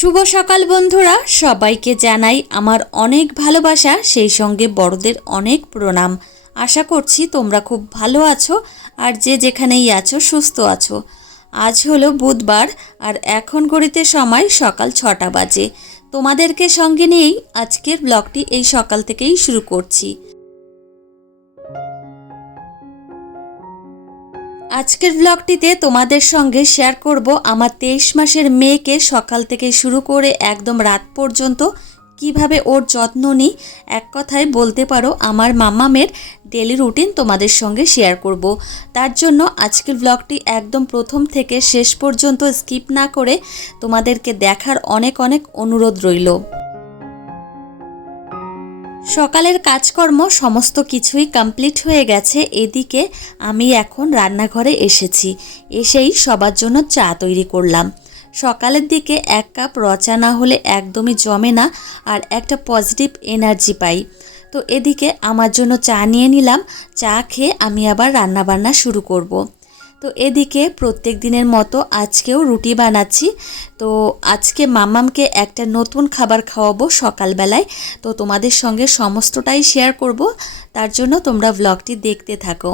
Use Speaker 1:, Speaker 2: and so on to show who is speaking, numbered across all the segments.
Speaker 1: শুভ সকাল বন্ধুরা। সবাইকে জানাই আমার অনেক ভালোবাসা, সেই সঙ্গে বড়দের অনেক প্রণাম। আশা করছি তোমরা খুব ভালো আছো আর যে যেখানেই আছো, সুস্থ আছো। আজ হলো বুধবার আর এখন ঘড়িতে সময় সকাল ছটা বাজে। তোমাদেরকে সঙ্গে নিয়েই আজকের ব্লগটি এই সকাল থেকেই শুরু করছি। আজকের ব্লগটিতে তোমাদের সঙ্গে শেয়ার করব আমার তেইশ মাসের মেয়েকে সকাল থেকে শুরু করে একদম রাত পর্যন্ত কীভাবে ওর যত্ন নিই, এক কথায় বলতে পারো আমার মাম্মামের ডেলি রুটিন তোমাদের সঙ্গে শেয়ার করব। তার জন্য আজকের ব্লগটি একদম প্রথম থেকে শেষ পর্যন্ত স্কিপ না করে তোমাদেরকে দেখার অনেক অনেক অনুরোধ রইল। সকালের কাজকর্ম সমস্ত কিছুই কমপ্লিট হয়ে গেছে, এদিকে আমি এখন রান্নাঘরে এসেছি। এসেই সবার জন্য চা তৈরি করলাম। সকালের দিকে এক কাপ রচা না হলে একদমই জমে না আর একটা পজিটিভ এনার্জি পাই। তো এদিকে আমার জন্য চা নিয়ে নিলাম, চা খেয়ে আমি আবার রান্নাবান্না শুরু করব। তো এদিকে প্রত্যেক দিনের মতো আজকেও রুটি বানাচ্ছি। তো আজকে মামামকে একটা নতুন খাবার খাওয়াবো সকালবেলায়। তো তোমাদের সঙ্গে সমস্তটাই শেয়ার করব। তার জন্য তোমরা ব্লগটি দেখতে থাকো।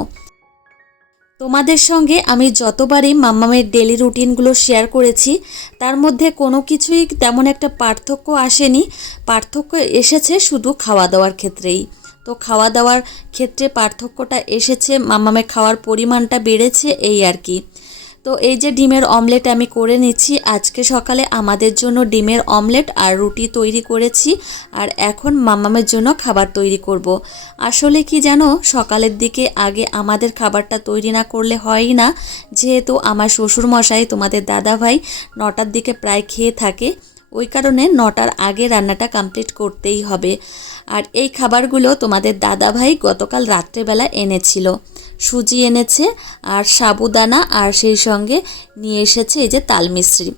Speaker 1: তোমাদের সঙ্গে আমি যতবারই মাম্মামের ডেলি রুটিনগুলো শেয়ার করেছি, তার মধ্যে কোনো কিছুই তেমন একটা পার্থক্য আসেনি। পার্থক্য এসেছে শুধু খাওয়া দাওয়ার ক্ষেত্রেই। তো খাওয়া দাওয়ার ক্ষেত্রে পার্থক্যটা এসেছে মামামে খাওয়ার পরিমাণটা বেড়েছে এই আর কি তো এই যে ডিমের অমলেট আমি করে নিচ্ছি, আজকে সকালে আমাদের জন্য ডিমের অমলেট আর রুটি তৈরি করেছি আর এখন মামামের জন্য খাবার তৈরি করব। আসলে কি জানো, সকালের দিকে আগে আমাদের খাবারটা তৈরি না করলে হয়ই না যেহেতু আমার শ্বশুরমশাই, তোমাদের দাদা ভাই নটার দিকে প্রায় খেয়ে থাকে ওই কারণে নটার আগে রান্নাটা কমপ্লিট করতেই হবে। আর এই খাবারগুলো তোমাদের দাদাভাই গতকাল রাত্রেবেলা এনেছিল। সুজি এনেছে, আর সাবুদানা, আর সেই সঙ্গে নিয়ে এসেছে এই যে তাল মিশ্রি।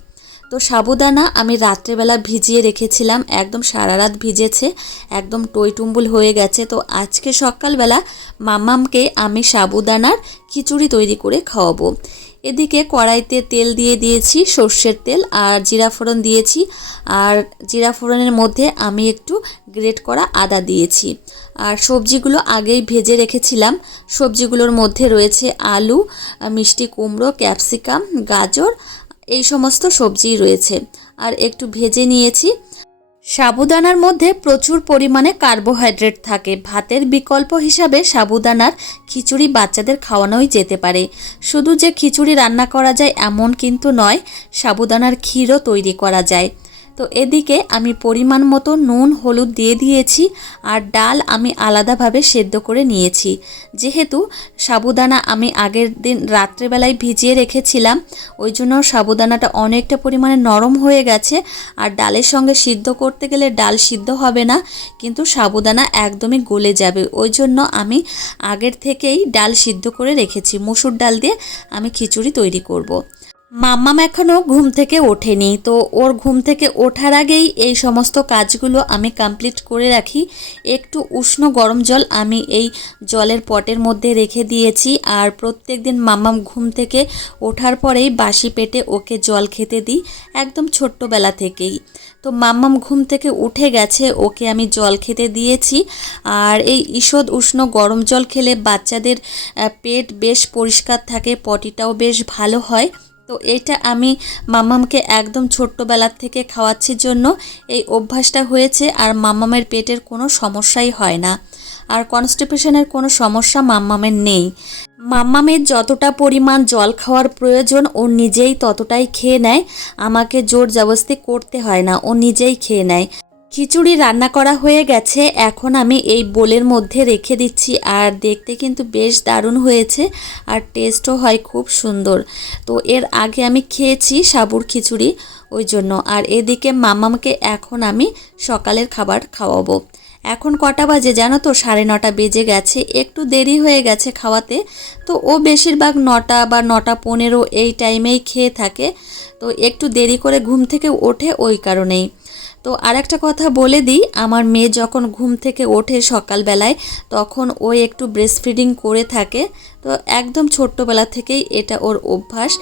Speaker 1: তো সাবুদানা আমি রাত্রেবেলা ভিজিয়ে রেখেছিলাম, একদম সারা রাত ভিজেছে, একদম টইটুম্বুল হয়ে গেছে। তো আজকে সকালবেলা মামামকে আমি সাবুদানার খিচুড়ি তৈরি করে খাওয়াবো। এদিকে কড়াইতে তেল দিয়ে দিয়েছি, সর্ষের তেল আর জিরা ফোড়ন দিয়েছি। আর জিরা ফোড়নের মধ্যে আমি একটু গ্রেট করা আদা দিয়েছি। আর সবজিগুলো আগেই ভেজে রেখেছিলাম। সবজিগুলোর মধ্যে রয়েছে আলু, মিষ্টি কুমড়ো, ক্যাপসিকাম, গাজর, এই সমস্ত সবজিই রয়েছে। আর একটু ভেজে নিয়েছি। সাবুদানার মধ্যে প্রচুর পরিমাণে কার্বোহাইড্রেট থাকে। ভাতের বিকল্প হিসাবে সাবুদানার খিচুড়ি বাচ্চাদের খাওয়ানোই যেতে পারে। শুধু যে খিচুড়ি রান্না করা যায় এমন কিন্তু নয়, সাবুদানার ক্ষীরও তৈরি করা যায়। তো এদিকে আমি পরিমাণ মতো নুন, হলুদ দিয়ে দিয়েছি আর ডাল আমি আলাদাভাবে সেদ্ধ করে নিয়েছি। যেহেতু সাবুদানা আমি আগের দিন রাত্রেবেলায় ভিজিয়ে রেখেছিলাম, ওই জন্য সাবুদানাটা অনেকটা পরিমাণে নরম হয়ে গেছে আর ডালের সঙ্গে সিদ্ধ করতে গেলে ডাল সিদ্ধ হবে না, কিন্তু সাবুদানা একদমই গলে যাবে। ওই জন্য আমি আগের থেকেই ডাল সিদ্ধ করে রেখেছি। মুসুর ডাল দিয়ে আমি খিচুড়ি তৈরি করব। মাম্মাম এখনও ঘুম থেকে ওঠেনি, তো ওর ঘুম থেকে ওঠার আগেই এই সমস্ত কাজগুলো আমি কমপ্লিট করে রাখি। একটু উষ্ণ গরম জল আমি এই জলের পটের মধ্যে রেখে দিয়েছি আর প্রত্যেক দিন মাম্মাম ঘুম থেকে ওঠার পরেই বাসি পেটে ওকে জল খেতে দিই, একদম ছোট্টবেলা থেকেই। তো মাম্মাম ঘুম থেকে উঠে গেছে, ওকে আমি জল খেতে দিয়েছি আর এই ঈষদ উষ্ণ গরম জল খেলে বাচ্চাদের পেট বেশ পরিষ্কার থাকে, পটিটাও বেশ ভালো হয়। তো এটা আমি মাম্মামকে একদম ছোট্টবেলার থেকে খাওয়াচ্ছি জন্য। এই অভ্যাসটা হয়েছে আর মাম্মামের পেটের কোনো সমস্যাই হয় না। আর কনস্টিপেশনের কোনো সমস্যা মাম্মামের নেই। মাম্মামের যতটা পরিমাণ জল খাওয়ার প্রয়োজন, ও নিজেই ততটাই খেয়ে নেয়। আমাকে জোর জবস্তি করতে হয় না, ও নিজেই খেয়ে নেয়। খিচুড়ি রান্না করা হয়ে গেছে। এখন আমি এই বোলের মধ্যে রেখে দিচ্ছি। আর দেখতে কিন্তু বেশ দারুণ হয়েছে আর টেস্টও হয় খুব সুন্দর। তো এর আগে আমি খেয়েছি সাবুর খিচুড়ি ওই জন্য। আর এদিকে মামামকে এখন আমি সকালের খাবার খাওয়াবো। এখন কটা বাজে জানো তো? সাড়ে নটা বেজে গেছে। একটু দেরি হয়ে গেছে খাওয়াতে। তো ও বেশিরভাগ নটা বা নটা পনেরো এই টাইমেই খেয়ে থাকে। তো একটু দেরি করে ঘুম থেকে ওঠে ওই কারণেই। তো আর একটা কথা বলে দিই, আমার মেয়ে যখন ঘুম থেকে ওঠে সকালবেলায়, তখন ও একটু ব্রেস্ট ফিডিং করে থাকে। তো একদম ছোট্টবেলা থেকেই এটা ওর অভ্যাস।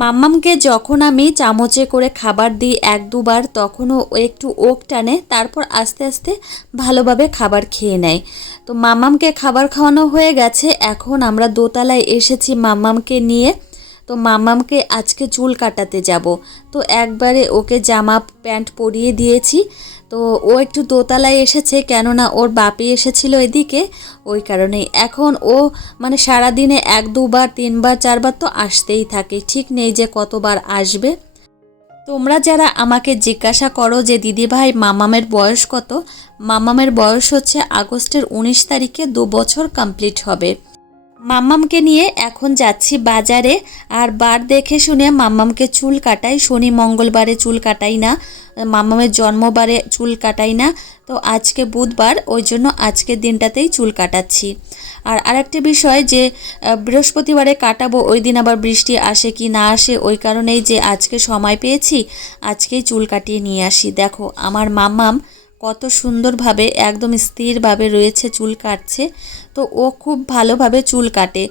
Speaker 1: মাম্মামকে যখন আমি চামচে করে খাবার দিই এক দুবার, তখনও একটু ওক টানে, তারপর আস্তে আস্তে ভালোভাবে খাবার খেয়ে নেয়। তো মাম্মামকে খাবার খাওয়ানো হয়ে গেছে, এখন আমরা দোতলায় এসেছি মাম্মামকে নিয়ে। তো মাম্মামকে আজকে চুল কাটাতে যাব। তো একবারে ওকে জামা প্যান্ট পরিয়ে দিয়েছি। তো ও একটু দোতলায় এসেছে, কেননা ওর বাপি এসেছিল এদিকে। ওই কারণেই এখন ও মানে সারাদিনে এক, দুবার, তিনবার, চারবার তো আসতেই থাকে। ঠিক নেই যে কতবার আসবে। তোমরা যারা আমাকে জিজ্ঞাসা করো যে দিদিভাই মামামের বয়স কত, মামামের বয়স হচ্ছে আগস্টের উনিশ তারিখে দু বছর কমপ্লিট হবে। মাম্মামকে নিয়ে এখন যাচ্ছি বাজারে। আর বার দেখে শুনে মাম্মামকে চুল কাটাই। শনি মঙ্গলবারে চুল কাটাই না। মাম্মামের জন্মবারে চুল কাটাই না। তো আজকে বুধবার, ওই জন্য আজকের দিনটাতেই চুল কাটাচ্ছি। আর আরেকটা বিষয় যে বৃহস্পতিবারে কাটাবো, ওই দিন আবার বৃষ্টি আসে কি না আসে, ওই কারণেই যে আজকে সময় পেয়েছি, আজকেই চুল কাটিয়ে নিয়ে আসি। দেখো, আমার মাম্মাম কত সুন্দরভাবে, একদম স্থিরভাবে রয়েছে চুল কাটছে। তো ও খুব ভালোভাবে চুল কাটে।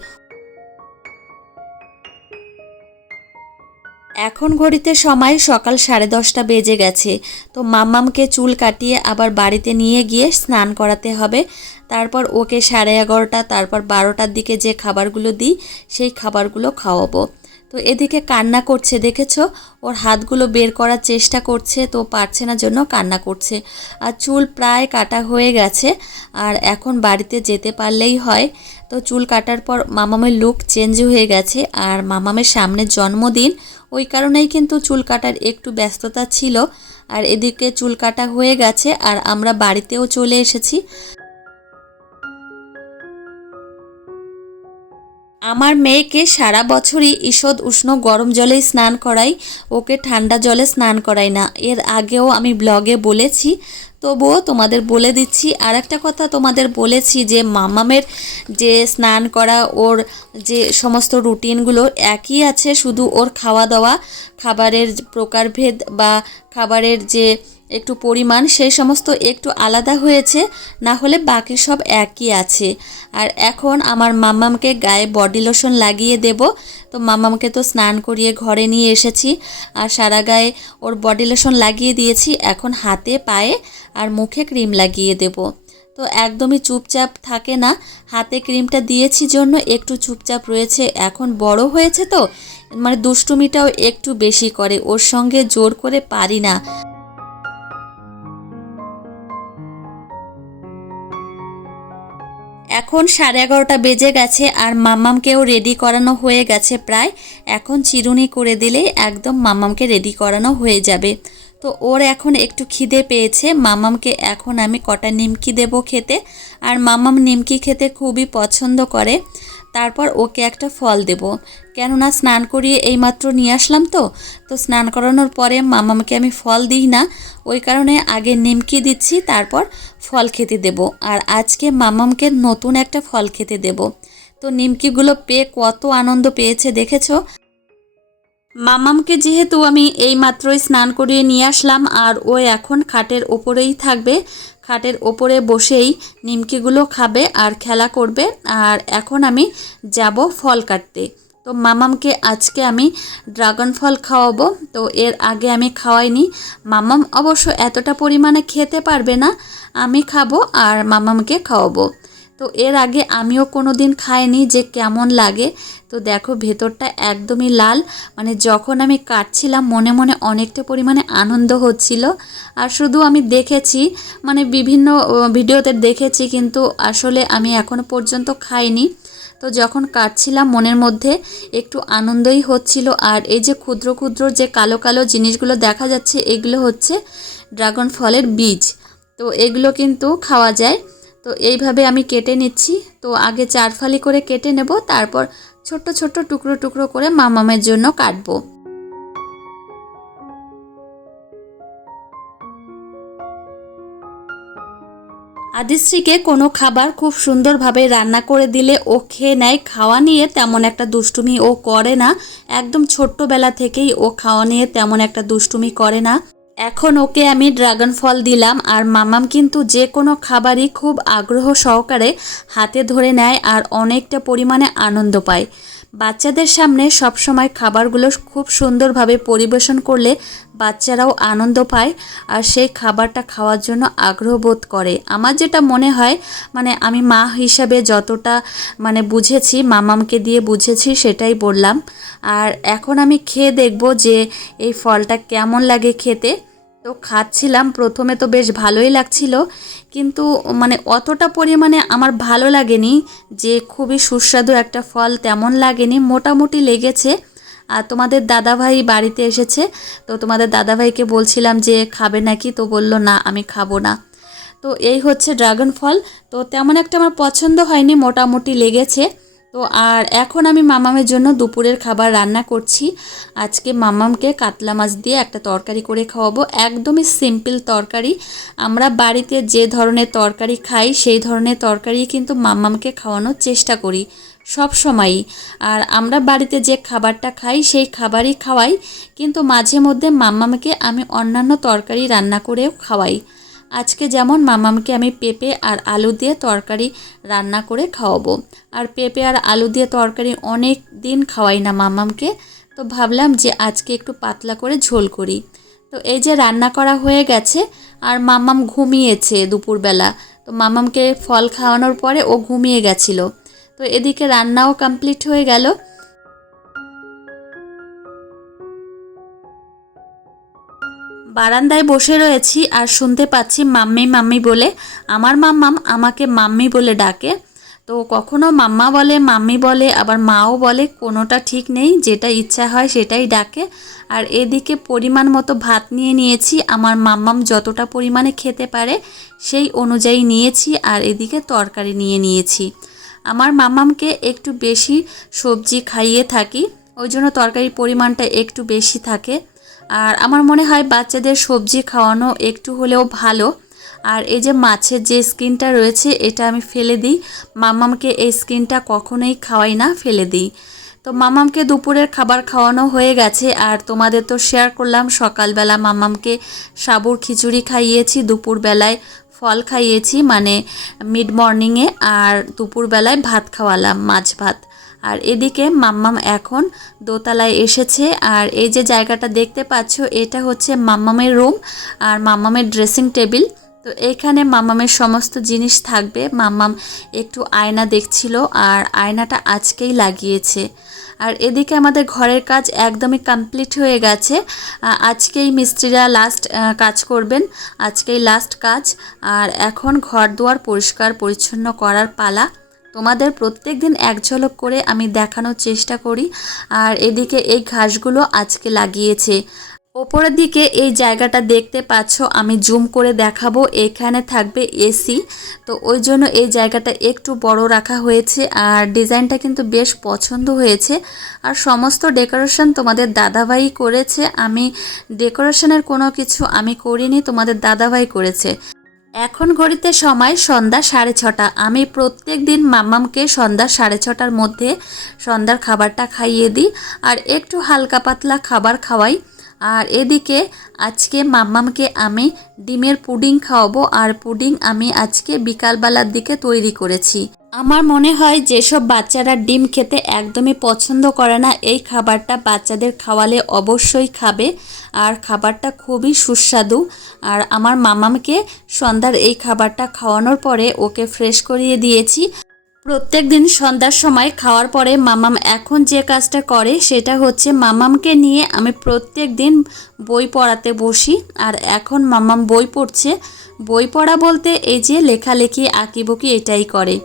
Speaker 1: এখন ঘড়িতে সময় সকাল সাড়ে দশটা বেজে গেছে। তো মাম্মামকে চুল কাটিয়ে আবার বাড়িতে নিয়ে গিয়ে স্নান করাতে হবে। তারপর ওকে সাড়ে এগারোটা, তারপর বারোটার দিকে যে খাবারগুলো দিই, সেই খাবারগুলো খাওয়াবো। তো এদিকে কান্না করছে, দেখেছ? ওর হাতগুলো বের করার চেষ্টা করছে, তো পারছে না জন্য কান্না করছে। আর চুল প্রায় কাটা হয়ে গেছে, আর এখন বাড়িতে যেতে পারলেই হয়। তো চুল কাটার পর মামামের লুক চেঞ্জ হয়ে গেছে, আর মামামের সামনে জন্মদিন। ওই কারণেই কিন্তু চুল কাটার একটু ব্যস্ততা ছিল, আর এদিকে চুল কাটা হয়ে গেছে, আর আমরা বাড়িতেও চলে এসেছি। আমার মেয়েকে সারা বছরই ঈষৎ উষ্ণ গরম জলেই স্নান করাই, ওকে ঠান্ডা জলে স্নান করাই না। এর আগেও আমি ব্লগে বলেছি, তবুও তোমাদের বলে দিচ্ছি আর একটা কথা তোমাদের বলেছি যে মামামের যে স্নান করা, ওর যে সমস্ত রুটিনগুলো একই আছে, শুধু ওর খাওয়া দাওয়া খাবারের প্রকারভেদ বা খাবারের যে একটু পরিমাণ, সেই সমস্ত একটু আলাদা হয়েছে, না হলে বাকি সব একই আছে। আর এখন আমার মাম্মামকে গায়ে বডি লোশন লাগিয়ে দেব। তো মাম্মামকে তো স্নান করিয়ে ঘরে নিয়ে এসেছি। আর সারা গায়ে ওর বডি লোশন লাগিয়ে দিয়েছি, এখন হাতে, পায়ে আর মুখে ক্রিম লাগিয়ে দেব। তো একদমই চুপচাপ থাকে না, হাতে ক্রিমটা দিয়েছি জন্য একটু চুপচাপ রয়েছে, এখন বড় হয়েছে তো মানে দুষ্টুমিটাও একটু বেশি করে, ওর সঙ্গে জোর করে পারি না। এখন সাড়ে এগারোটা বেজে গেছে আর মাম্মামকেও রেডি করানো হয়ে গেছে প্রায়। এখন চিরুনি করে দিলেই একদম মাম্মামকে রেডি করানো হয়ে যাবে। তো ওর এখন একটু খিদে পেয়েছে। মামামকে এখন আমি কটা নিমকি দেব খেতে। আর মামাম নিমকি খেতে খুবই পছন্দ করে। তারপর ওকে একটা ফল দেব। কেননা স্নান করিয়ে এইমাত্র নিয়ে আসলাম তো তো স্নান করানোর পরে মামামকে আমি ফল দিই না, ওই কারণে আগে নিমকি দিচ্ছি, তারপর ফল খেতে দেব। আর আজকে মামামকে নতুন একটা ফল খেতে দেব। তো নিমকিগুলো পেয়ে কত আনন্দ পেয়েছে দেখেছ? মামামকে যেহেতু আমি এই মাত্রই স্নান করিয়ে নিয়ে আসলাম, আর ও এখন খাটের ওপরেই থাকবে খাটের ওপরে বসেই নিমকিগুলো খাবে আর খেলা করবে। আর এখন আমি যাব ফল কাটতে। তো মামামকে আজকে আমি ড্রাগন ফল খাওয়াবো। তো এর আগে আমি খাওয়াইনি। মামাম অবশ্য এতটা পরিমাণে খেতে পারবে না। আমি খাব আর মামামকে খাওয়াবো। তো এর আগে আমিও কোনো দিন খাইনি যে কেমন লাগে। তো দেখো ভেতরটা একদমই লাল। মানে যখন আমি কাটছিলাম, মনে মনে অনেকটা পরিমাণে আনন্দ হচ্ছিল। আর শুধু আমি দেখেছি মানে বিভিন্ন ভিডিওতে দেখেছি কিন্তু আসলে আমি এখনও পর্যন্ত খাইনি। তো যখন কাটছিলাম, মনের মধ্যে একটু আনন্দই হচ্ছিল। আর এই যে ক্ষুদ্র ক্ষুদ্র যে কালো কালো জিনিসগুলো দেখা যাচ্ছে, এগুলো হচ্ছে ড্রাগন ফলের বীজ। তো এগুলো কিন্তু খাওয়া যায়। তো এইভাবে আমি কেটে নিচ্ছি। তো আগে চার ফালি করে কেটে নেব, তারপর ছোট্ট ছোট্ট টুকরো টুকরো করে মামামের জন্য কাটবো। আদিশ্রীকে কোনো খাবার খুব সুন্দরভাবে রান্না করে দিলে ও খেয়ে নেয়, খাওয়া নিয়ে তেমন একটা দুষ্টুমি ও করে না। একদম ছোট্টবেলা থেকেই ও খাওয়া নিয়ে তেমন একটা দুষ্টুমি করে না। এখন ওকে আমি ড্রাগন ফল দিলাম আর মামাম কিন্তু যে কোনো খাবারই খুব আগ্রহ সহকারে হাতে ধরে নেয় আর অনেকটা পরিমাণে আনন্দ পায়। বাচ্চাদের সামনে সবসময় খাবারগুলো খুব সুন্দরভাবে পরিবেশন করলে বাচ্চারাও আনন্দ পায় আর সেই খাবারটা খাওয়ার জন্য আগ্রহ বোধ করে। আমার যেটা মনে হয় মানে আমি মা হিসাবে যতটা মানে বুঝেছি, মামামকে দিয়ে বুঝেছি, সেটাই বললাম। আর এখন আমি খেয়ে দেখব যে এই ফলটা কেমন লাগে খেতে। তো খাচ্ছিলাম, প্রথমে তো বেশ ভালোই লাগছিল, কিন্তু মানে অতটা পরিমাণে আমার ভালো লাগেনি, যে খুবই সুস্বাদু একটা ফল তেমন লাগেনি, মোটামুটি লেগেছে। আর তোমাদের দাদাভাই বাড়িতে এসেছে। তো তোমাদের দাদাভাইকে বলছিলাম যে, খাবে নাকি? তো বলল, না, আমি খাব না। তো এই হচ্ছে ড্রাগন ফল। তো তেমন একটা আমার পছন্দ হয়নি, মোটামুটি লেগেছে। তো আর এখন আমি মামামের জন্য দুপুরের খাবার রান্না করছি। আজকে মামামকে কাতলা মাছ দিয়ে একটা তরকারি করে খাওয়াবো। একদমই সিম্পল তরকারি। আমরা বাড়িতে যে ধরনের তরকারি খাই, সেই ধরনের তরকারি কিন্তু মামামকে খাওয়ানোর চেষ্টা করি। সব সময়ই। আর আমরা বাড়িতে যে খাবারটা খাই, সেই খাবারই খাওয়াই। কিন্তু মাঝে মধ্যে মাম্মামকে আমি অন্যান্য তরকারি রান্না করেও খাওয়াই। আজকে যেমন মামামকে আমি পেঁপে আর আলু দিয়ে তরকারি রান্না করে খাওয়াবো। আর পেঁপে আর আলু দিয়ে তরকারি অনেক দিন খাওয়াই না মামামকে তো ভাবলাম যে আজকে একটু পাতলা করে ঝোল করি। তো এই যে রান্না করা হয়ে গেছে, আর মামাম ঘুমিয়েছে দুপুরবেলা। তো মামামকে ফল খাওয়ানোর পরে ও ঘুমিয়ে গেছিল। তো এদিকে রান্নাও কমপ্লিট হয়ে গেল। বারান্দায় বসে রয়েছি আর শুনতে পাচ্ছি মাম্মি মাম্মি বলে। আমার মাম্মাম আমাকে মাম্মি বলে ডাকে। তো কখনো মাম্মা বলে, মাম্মি বলে, আবার মাও বলে, কোনোটা ঠিক নেই, যেটা ইচ্ছা হয় সেটাই ডাকে। আর এদিকে পরিমাণ মতো ভাত নিয়ে নিয়েছি। আমার মাম্মাম যতটা পরিমাণে খেতে পারে সেই অনুযায়ী নিয়েছি আর এদিকে তরকারি নিয়ে নিয়েছি। আমার মামামকে একটু বেশি সবজি খাইয়ে থাকি, ওই জন্য তরকারির পরিমাণটা একটু বেশি থাকে। আর আমার মনে হয় বাচ্চাদের সবজি খাওয়ানো একটু হলেও ভালো। আর এই যে মাছের যে স্কিনটা রয়েছে, এটা আমি ফেলে দিই। মামামকে এই স্কিনটা কখনোই খাওয়াই না, ফেলে দিই। তো মামামকে দুপুরের খাবার খাওয়ানো হয়ে গেছে, আর তোমাদের তো শেয়ার করলাম, সকালবেলা মামামকে সাবুর খিচুড়ি খাইয়েছি, দুপুরবেলায় ফল খাইয়েছি মানে মিড মর্নিংয়ে আর দুপুরবেলায় ভাত খাওয়ালাম, মাছ ভাত। আর এদিকে মাম্মাম এখন দোতলায় এসেছে। আর এই যে জায়গাটা দেখতে পাচ্ছ, এটা হচ্ছে মাম্মামের রুম আর মাম্মামের ড্রেসিং টেবিল তো এখানে মাম্মামের সমস্ত জিনিস থাকবে। মাম্মাম একটু আয়না দেখছিল আর আয়নাটা আজকেই লাগিয়েছে। আর এদিকে আমাদের ঘরের কাজ একদমই কমপ্লিট হয়ে গেছে। আজকেই মিস্ত্রিরা লাস্ট কাজ করবেন। আজকেই লাস্ট কাজ। আর এখন ঘর দুয়ার পরিষ্কার পরিচ্ছন্ন করার পালা। তোমাদের প্রত্যেক দিন এক ঝলক করে আমি দেখানোর চেষ্টা করি। আর এদিকে এই ঘাসগুলো আজকে লাগিয়েছে। ওপরের দিকে এই জায়গাটা দেখতে পাচ্ছ, আমি জুম করে দেখাবো, এখানে থাকবে এসি। তো ওই জন্য এই জায়গাটা একটু বড় রাখা হয়েছে আর ডিজাইনটা কিন্তু বেশ পছন্দ হয়েছে। আর সমস্ত ডেকোরেশন তোমাদের দাদাভাই করেছে। আমি ডেকোরেশনের কোনো কিছু আমি করিনি, তোমাদের দাদাভাই করেছে। এখন ঘড়িতে সময় সন্ধ্যা সাড়ে ছটা। আমি প্রত্যেক দিন মাম্মামকে সন্ধ্যা সাড়ে ছটার মধ্যে সন্ধ্যার খাবারটা খাইয়ে দিই। আর একটু হালকা পাতলা খাবার খাওয়াই। আর এদিকে আজকে মাম্মামকে আমি ডিমের পুডিং খাওয়াবো আর পুডিং আমি আজকে বিকালবেলার দিকে তৈরি করেছি। আমার মনে হয় যেসব বাচ্চারা ডিম খেতে একদমই পছন্দ করে না, এই খাবারটা বাচ্চাদের খাওয়ালে অবশ্যই খাবে আর খাবারটা খুবই সুস্বাদু। আর আমার মামামকে সন্ধ্যার এই খাবারটা খাওয়ানোর পরে ওকে ফ্রেশ করিয়ে দিয়েছি। প্রত্যেক দিন সন্ধ্যার সময় খাওয়ার পরে মামাম এখন যে কাজটা করে সেটা হচ্ছে মামামকে নিয়ে আমি প্রত্যেক দিন বই পড়াতে বসি। আর এখন মামাম বই পড়ছে। বই পড়া বলতে এই যে লেখালেখি, আঁকিবুকি এটাই করে।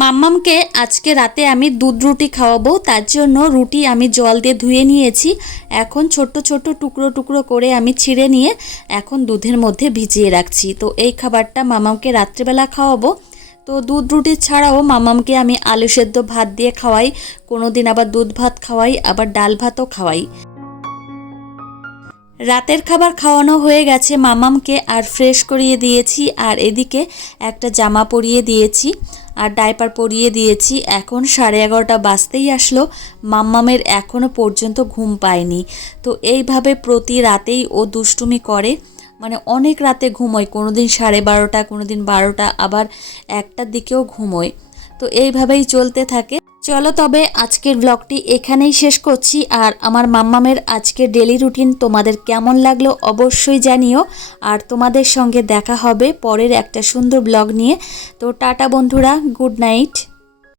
Speaker 1: মাম্মামকে আজকে রাতে আমি দুধ রুটি খাওয়াবো, তার জন্য রুটি আমি জল দিয়ে ধুয়ে নিয়েছি। এখন ছোট্ট ছোট্ট টুকরো টুকরো করে আমি ছিঁড়ে নিয়ে এখন দুধের মধ্যে ভিজিয়ে রাখছি। তো এই খাবারটা মামামকে রাত্রেবেলা খাওয়াবো। তো দুধ রুটি ছাড়াও মামামকে আমি আলু সেদ্ধ ভাত দিয়ে খাওয়াই কোনো দিন আবার দুধ ভাত খাওয়াই, আবার ডাল ভাতও খাওয়াই। রাতের খাবার খাওয়ানো হয়ে গেছে মামামকে আর ফ্রেশ করিয়ে দিয়েছি, আর এদিকে একটা জামা পরিয়ে দিয়েছি। আর ডাইপার পরিয়ে দিয়েছি। এখন সাড়ে এগারোটা বাজতেই আসলো। মাম্মামের এখনও পর্যন্ত ঘুম পায়নি। তো এইভাবে প্রতি রাতেই ও দুষ্টুমি করে। মানে অনেক রাতে ঘুমোয়। কোনো দিন সাড়ে বারোটা কোনো দিন বারোটা, আবার একটার দিকেও ঘুমোয়। তো এইভাবেই চলতে থাকে। চলো তবে আজকের ব্লগটি এখানেই শেষ করছি আর আমার মাম্মামের আজকের ডেলি রুটিন তোমাদের কেমন লাগল অবশ্যই জানিও। আর তোমাদের সঙ্গে দেখা হবে পরের একটা সুন্দর ব্লগ নিয়ে। তো টাটা বন্ধুরা গুড নাইট